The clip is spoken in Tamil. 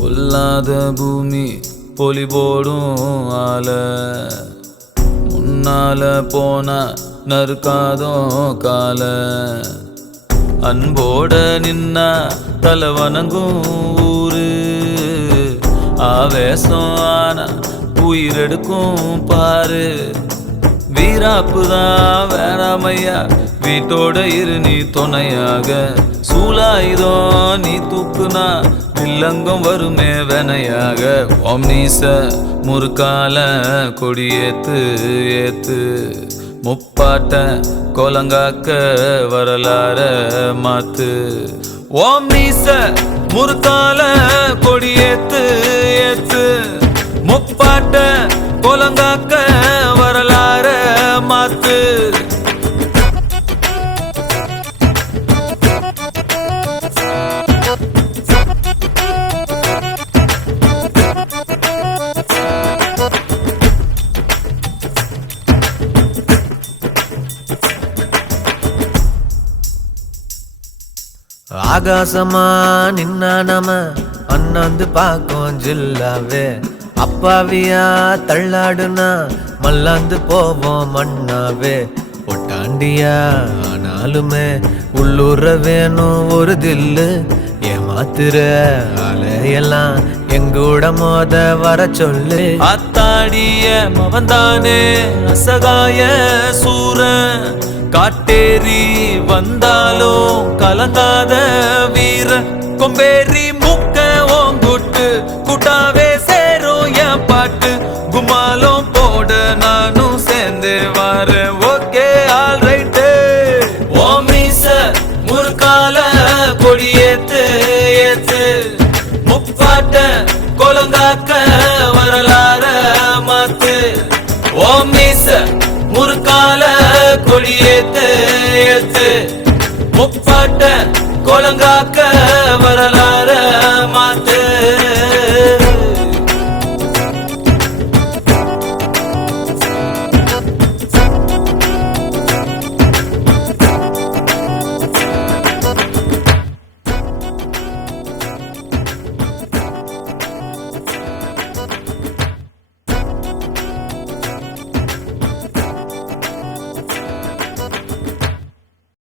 பொல்லாத பூமி பொலி போடும் ஆல முன்னால போன நறுக்காதோ கால அன்போட நின்னா தலை வணங்கும் ஊரு ஆவேசம் ஆனா உயிரெடுக்கும் பாரு வீராப்புதான் வேணாமையா வீட்டோட இரு நீ துணையாக சூலாயுதம் நீ தூக்குனா வில்லங்கம் வருமே வெனையாக ஒம்னீச முறுக்கால கொடியேத்து ஏத்து முப்பாட்ட கோலங்காக்க வரலாற மாத்து ஒம்னீச முறுக்கால கொடியேத்து ஏத்து முப்பாட்ட கோலங்காக்க வரலாற மாத்து ஆகாசமா நின்னா நம அண்ணாந்து பாக்கும் ஜில்லாவே அப்பாவியா தள்ளாடுனா மல்லாந்து போவோம் மண்ணாவே ஒட்டாண்டியா ஆனாலுமே உள்ளூர வேணும் ஒரு தில்லு ஏமாத்துற அலையெல்லாம் எங்கூட மோத வர சொல்லு அத்தாடிய மவன்தானே அசகாய சூர காட்டேரி வந்தாலும் கலங்காத வீர கொம்பேரி முக்க ஓங்குட்டு கூட்டாவே சேரும் என் பாட்டு குமாலும் போட நானும் சேர்ந்து வர ஓகே ஆல் ரைட்டு ஓமீச முறுக்கால கொடியேத்து ஏத்து முப்பாட்ட கொலங்காக்க வரலாற மாத்து ஓமீச முறுக்கால கொடியேத்து ஏத்து முப்பாட்ட கொலங்காக்க வரலாற